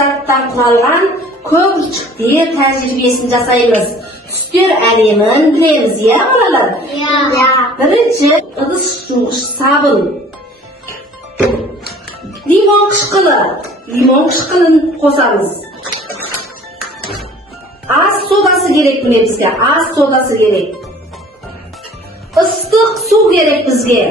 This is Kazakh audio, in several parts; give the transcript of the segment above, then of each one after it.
заттан құралған көпіршікте тәжірибесін жасаймыз. Түстер әлемін білеміз, иә балалар? Бірінші ыдыс жуғыш сабын. Лимон қышқылын қосамыз. Ас содасы керек міне бізге, ас содасы керек. Ыстық су керек бізге.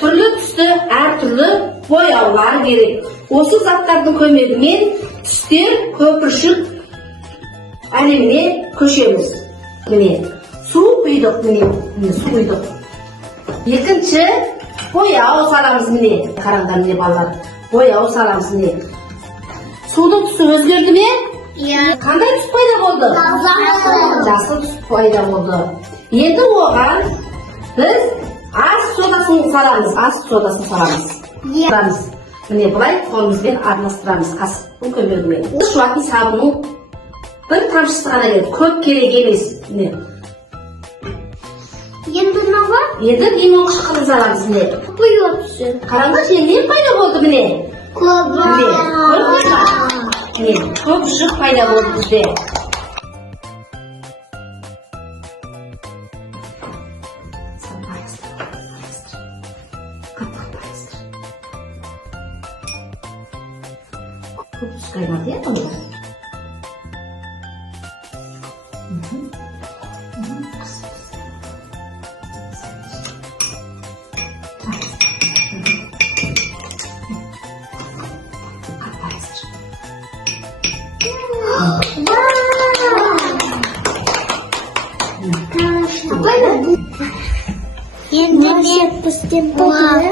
Түрлі түсті, әртүрлі бояулар керек. Осы заттардың көмегімен түстер көпіршік әлеміне көшеміз. Міне, су құйдық, міне су құйдық. Екінші, бояу саламыз міне. Қараңдар міне балалар, бояу саламыз міне. Судың түсі өзгерді ме? Қандай түс пайда болды? Жасыл түс пайда болды. Енді оған біз ас содасын саламыз. Міне бұлай қолымызбен араластырамыз қасықтың көмегімен. Жуатын сабынның бір тамшысы ғана керек, көп керек емес. Енді не var? Енді лимон қышқылын саламыз міне. Бояу түсі. Қараңдар, не пайда болды міне? Көпіршік пайда болды бізде. Көпіршік қайнады, иә балалар? Енді не пістен болды?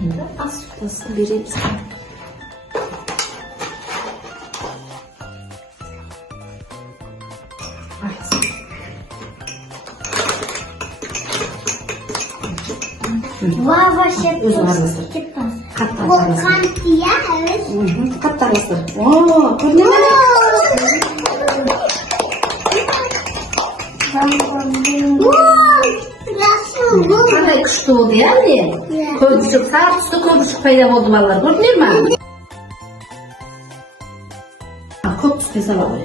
Енді ас содасын береміз. Вообще Өзің араластыр. Қатты араластыр. қант, иә? Қатты араластыр. Көріне ме? Қандай күшті болды, иә міне? Көпіршік, сары түсті көпіршік пайда болды балалар. Көрдіңдер ме? Көп түсте сала қой.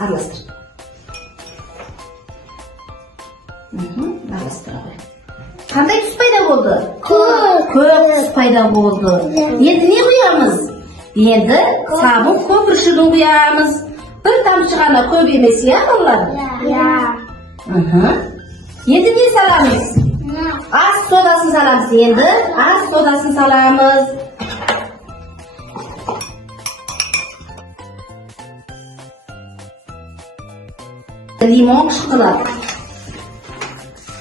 Араластыр. Араластыра қой. Қандай түс пайда болды? Көп түс пайда болды. Енді не құямыз? Енді сабын көпіршігін құямыз. Бір тамшы ғана көп емес, иә балалар? Енді не саламыз? Ас содасын саламыз. Енді ас содасын саламыз. Лимон қышқылы.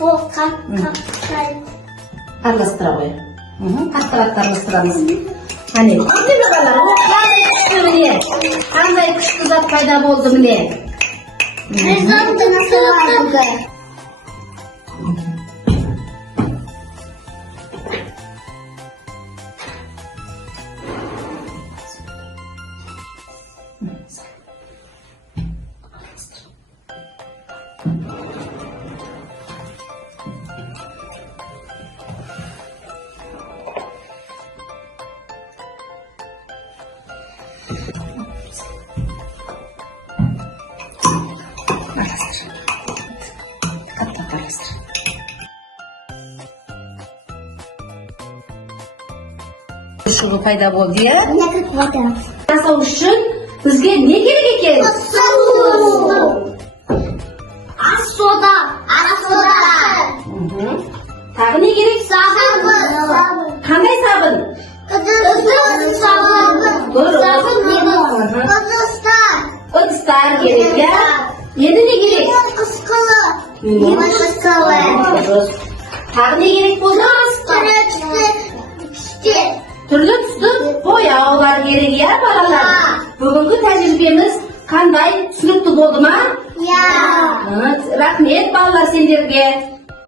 Ол қап. Араластыра қой. Қаттырақ араластырамыз. Әне, көрдіңдер ме балалар? Қандай күшті міне? Қандай күшті зат пайда болды міне? Шуғы пайда болды, иә? Жасау үшін бізге не керек екен? Ас сода. Тағы не керек? Сабын. Қандай сабын? Ыдыстар керек, иә? Енді не керек? Лимон қышқылы. Тағы не керек болды? Түрлі түсті бояулар керек, иә балалар? Бүгінгі тәжірибеміз қандай түсінікті болды ма? Иә. Рахмет балалар сендерге.